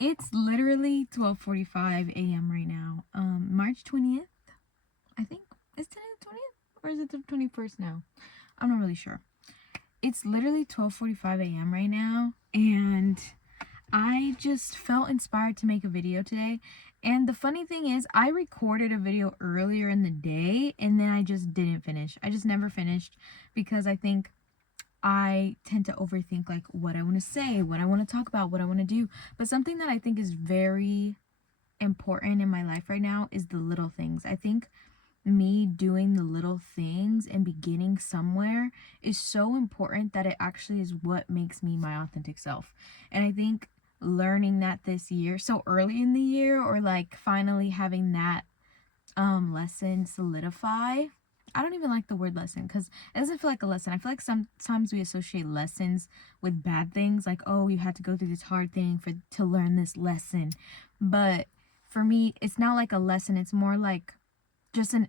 It's literally 12:45 a.m. right now. March 20th, I think. Is today the 20th? Or is it the 21st now? I'm not really sure. It's literally 12:45 a.m. right now, and I just felt inspired to make a video today. And the funny thing is, I recorded a video earlier in the day, and then I just didn't finish. I just never finished because I think I tend to overthink like what I want to say, what I want to talk about, what I want to do. But something that I think is very important in my life right now is the little things. I think me doing the little things and beginning somewhere is so important that it actually is what makes me my authentic self. And I think learning that this year, so early in the year, or like finally having that lesson solidify. I don't even like the word lesson because it doesn't feel like a lesson. I feel like sometimes we associate lessons with bad things, like, oh, you had to go through this hard thing to learn this lesson. But for me, it's not like a lesson. It's more like just an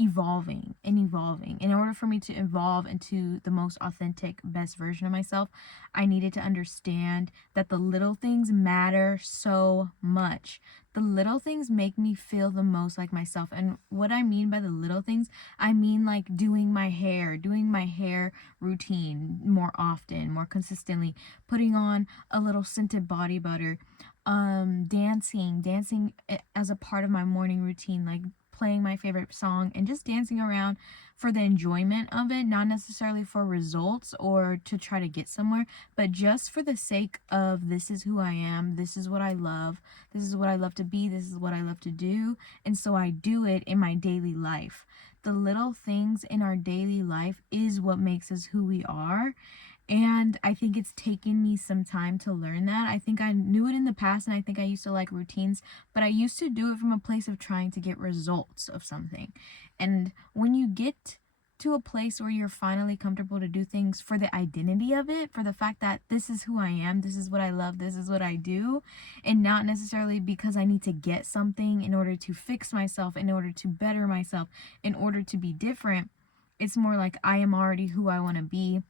evolving and evolving. In order for me to evolve into the most authentic, best version of myself, I needed to understand that the little things matter so much. The little things make me feel the most like myself. And what I mean by the little things, I mean like doing my hair routine more often, more consistently, putting on a little scented body butter, dancing as a part of my morning routine, like playing my favorite song and just dancing around for the enjoyment of it, not necessarily for results or to try to get somewhere, but just for the sake of this is who I am, this is what I love, this is what I love to be, this is what I love to do, and so I do it in my daily life. The little things in our daily life is what makes us who we are. And I think it's taken me some time to learn that. I think I knew it in the past, and I think I used to like routines, but I used to do it from a place of trying to get results of something. And when you get to a place where you're finally comfortable to do things for the identity of it, for the fact that this is who I am, this is what I love, this is what I do, and not necessarily because I need to get something in order to fix myself, in order to better myself, in order to be different, it's more like I am already who I want to be,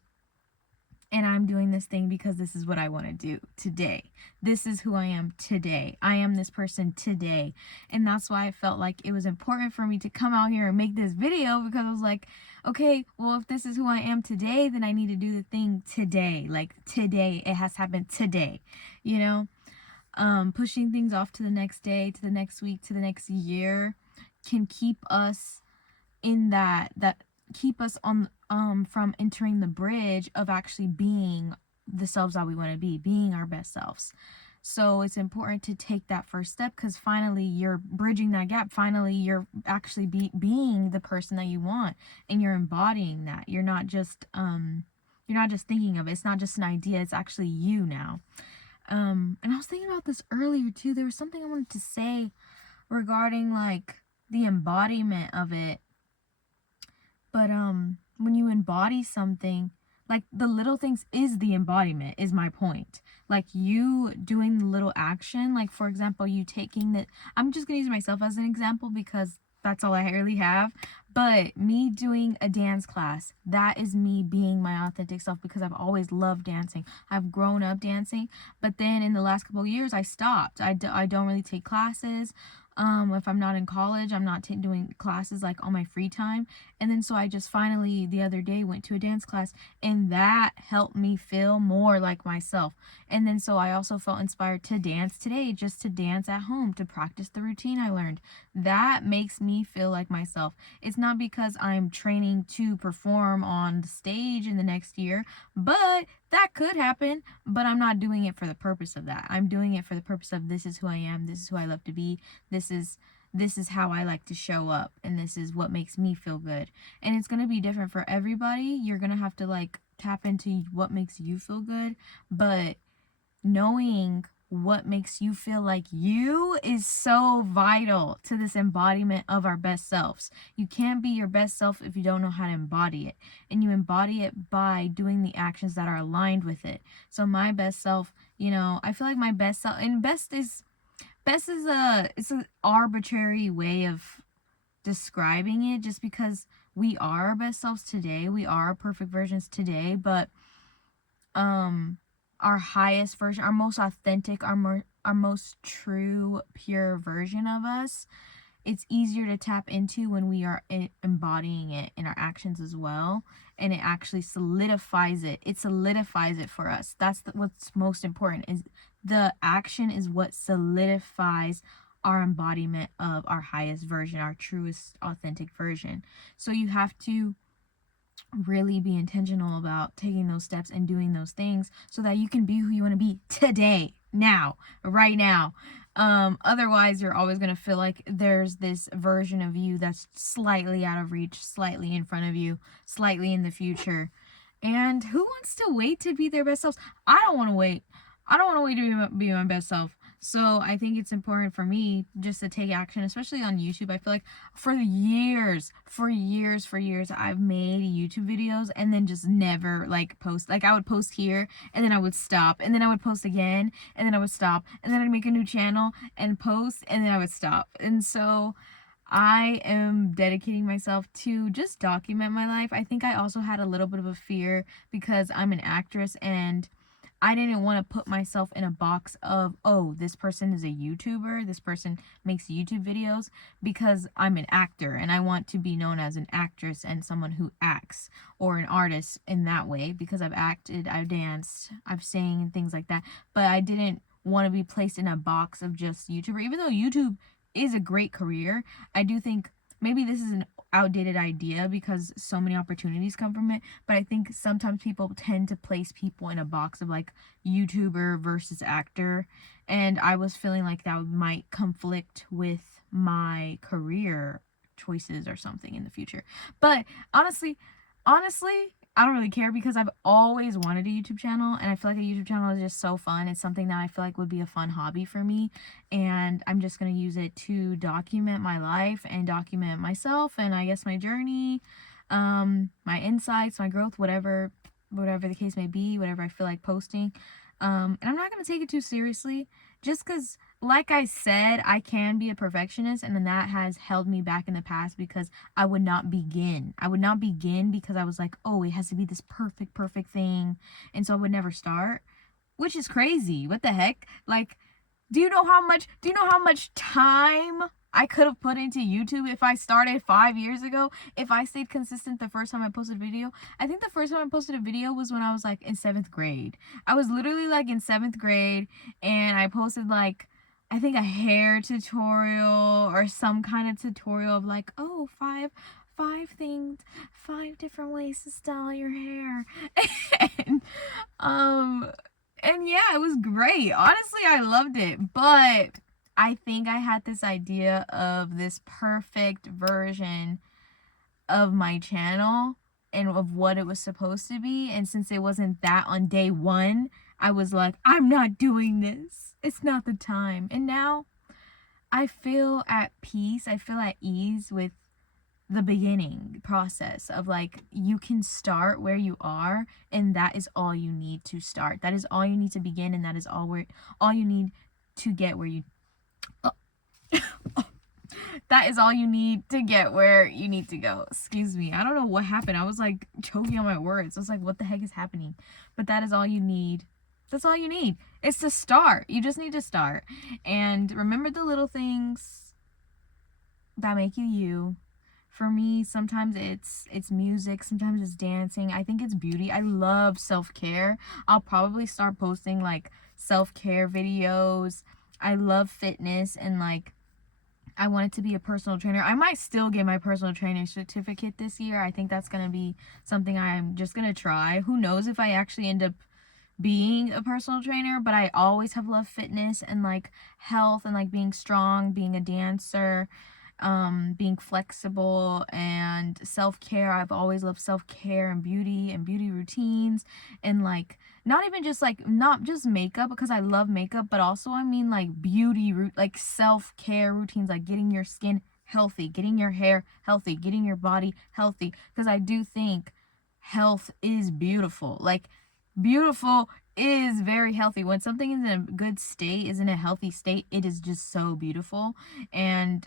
and I'm doing this thing because this is what I want to do today. This is who I am today. I am this person today. And that's why I felt like it was important for me to come out here and make this video, because I was like, okay, well, if this is who I am today, then I need to do the thing today. Like today, it has happened today, you know? Pushing things off to the next day, to the next week, to the next year can keep us in that keep us on from entering the bridge of actually being the selves that we want to be, being our best selves. So it's important to take that first step, because finally you're bridging that gap. Finally you're actually being the person that you want, and you're embodying that. You're not just thinking of it. It's not just an idea, it's actually you now. And I was thinking about this earlier too. There was something I wanted to say regarding like the embodiment of it. But when you embody something, like the little things is the embodiment, is my point. Like you doing the little action, like for example, you taking the, I'm just gonna use myself as an example because that's all I really have. But me doing a dance class, that is me being my authentic self, because I've always loved dancing. I've grown up dancing, but then in the last couple of years, I stopped. I don't really take classes. If I'm not in college, I'm not doing classes like on my free time. And then so I just finally the other day went to a dance class, and that helped me feel more like myself. And then so I also felt inspired to dance today, just to dance at home, to practice the routine I learned. That makes me feel like myself. It's not because I'm training to perform on the stage in the next year, but that could happen, but I'm not doing it for the purpose of that. I'm doing it for the purpose of this is who I am, this is who I love to be, this is how I like to show up, and this is what makes me feel good. And it's going to be different for everybody. You're going to have to like tap into what makes you feel good, but knowing what makes you feel like you is so vital to this embodiment of our best selves. You can't be your best self if you don't know how to embody it. And you embody it by doing the actions that are aligned with it. So my best self, you know, I feel like my best self, and best is it's an arbitrary way of describing it, just because we are our best selves today. We are our perfect versions today, but our highest version, our most authentic, our most true, pure version of us, it's easier to tap into when we are embodying it in our actions as well, and it actually solidifies it. It solidifies it for us. That's what's most important, is the action is what solidifies our embodiment of our highest version, our truest authentic version. So you have to really be intentional about taking those steps and doing those things so that you can be who you want to be today, now, right now. Otherwise you're always going to feel like there's this version of you that's slightly out of reach, slightly in front of you, slightly in the future. And who wants to wait to be their best selves? I don't want to wait. I don't want to wait to be my best self. So I think it's important for me just to take action, especially on YouTube. I feel like for years, I've made YouTube videos and then just never like post. Like I would post here and then I would stop, and then I would post again and then I would stop, and then I'd make a new channel and post and then I would stop. And so I am dedicating myself to just document my life. I think I also had a little bit of a fear because I'm an actress, and I didn't want to put myself in a box of, oh, this person is a YouTuber, this person makes YouTube videos, because I'm an actor and I want to be known as an actress and someone who acts, or an artist in that way, because I've acted, I've danced, I've sang and things like that. But I didn't want to be placed in a box of just YouTuber, even though YouTube is a great career. I do think maybe this is an outdated idea because so many opportunities come from it, but I think sometimes people tend to place people in a box of like YouTuber versus actor, and I was feeling like that might conflict with my career choices or something in the future. But honestly, I don't really care, because I've always wanted a YouTube channel, and I feel like a YouTube channel is just so fun. It's something that I feel like would be a fun hobby for me, and I'm just going to use it to document my life and document myself, and I guess my journey, my insights, my growth, whatever the case may be, whatever I feel like posting. And I'm not going to take it too seriously, just because, like I said, I can be a perfectionist, and then that has held me back in the past because I would not begin. Because I was like, oh, it has to be this perfect thing. And so I would never start, which is crazy. What the heck? Like, do you know how much time I could have put into YouTube if I started 5 years ago? If I stayed consistent the first time I posted a video? I think the first time I posted a video was when I was like in 7th grade. I was literally like in 7th grade, and I posted like, I think a hair tutorial or some kind of tutorial of like, oh, five things, 5 different ways to style your hair. and and yeah, it was great. Honestly, I loved it. But I think I had this idea of this perfect version of my channel and of what it was supposed to be. And since it wasn't that on day one, I was like, I'm not doing this. It's not the time. And now I feel at peace. I feel at ease with the beginning process of like, you can start where you are, and that is all you need to start. That is all you need to begin, and that is all you need to get where you that is all you need to get where you need to go. Excuse me, I don't know what happened. I was like choking on my words. I was like, what the heck is happening? But that is all you need. That's all you need. It's to start. You just need to start. And remember the little things that make you you. For me, sometimes it's music, sometimes it's dancing. I think it's beauty. I love self-care. I'll probably start posting like self-care videos. I love fitness, and like, I wanted to be a personal trainer. I might still get my personal trainer certificate this year. I think that's going to be something I'm just going to try. Who knows if I actually end up being a personal trainer, but I always have loved fitness and like health and like being strong, being a dancer, being flexible, and self-care. I've always loved self-care and beauty routines, and like not even just like, not just makeup, because I love makeup, but also I mean like like self-care routines, like getting your skin healthy, getting your hair healthy, getting your body healthy, because I do think health is beautiful. Like, beautiful is very healthy. When something is in a good state, is in a healthy state, it is just so beautiful. And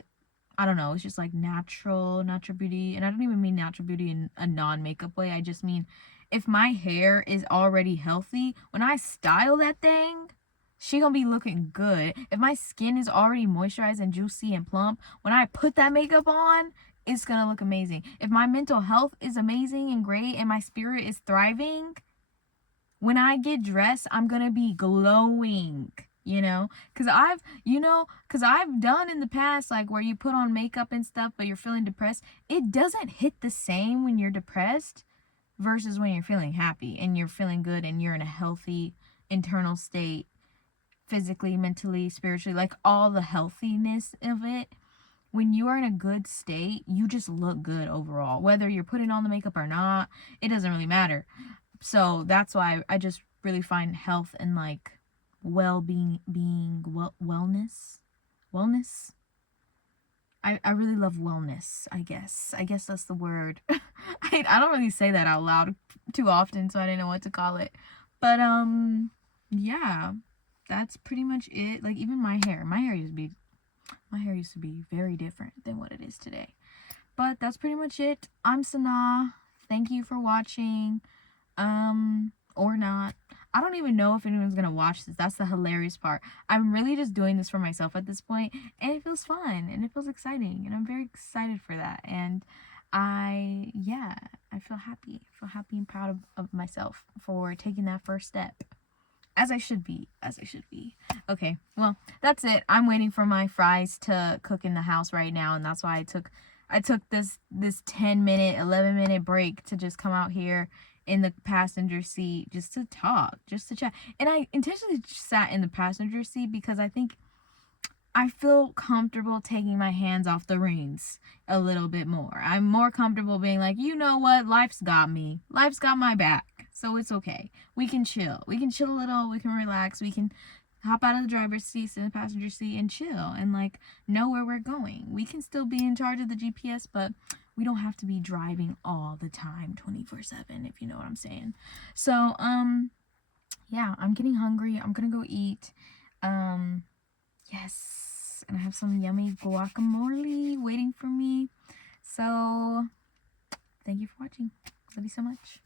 I don't know, it's just like natural beauty. And I don't even mean natural beauty in a non-makeup way. I just mean if my hair is already healthy, when I style that thing, she gonna be looking good. If my skin is already moisturized and juicy and plump, when I put that makeup on, it's gonna look amazing. If my mental health is amazing and great and my spirit is thriving, when I get dressed, I'm gonna be glowing, you know? Cause I've done in the past, like where you put on makeup and stuff, but you're feeling depressed. It doesn't hit the same when you're depressed versus when you're feeling happy and you're feeling good and you're in a healthy internal state, physically, mentally, spiritually, like all the healthiness of it. When you are in a good state, you just look good overall. Whether you're putting on the makeup or not, it doesn't really matter. So that's why I just really find health and like wellness. I really love wellness, I guess. I guess that's the word. I don't really say that out loud too often, so I didn't know what to call it. But yeah, that's pretty much it. Like even my hair. My hair used to be very different than what it is today. But that's pretty much it. I'm Sana. Thank you for watching. Or not. I don't even know if anyone's gonna watch this. That's the hilarious part. I'm really just doing this for myself at this point, and it feels fun and it feels exciting, and I'm very excited for that. And I feel happy. I feel happy and proud of myself for taking that first step. As I should be. Okay, well, that's it. I'm waiting for my fries to cook in the house right now, and that's why I took this 10-minute, 11-minute break to just come out here in the passenger seat just to talk, just to chat. And I intentionally sat in the passenger seat because I think I feel comfortable taking my hands off the reins a little bit more. I'm more comfortable being like, you know what? Life's got me. Life's got my back. So it's okay. We can chill. We can chill a little. We can relax. We can hop out of the driver's seat, sit in the passenger seat, and chill and like know where we're going. We can still be in charge of the GPS, but we don't have to be driving all the time 24/7, if you know what I'm saying. So yeah, I'm getting hungry. I'm gonna go eat. Yes, and I have some yummy guacamole waiting for me. So thank you for watching. Love you so much.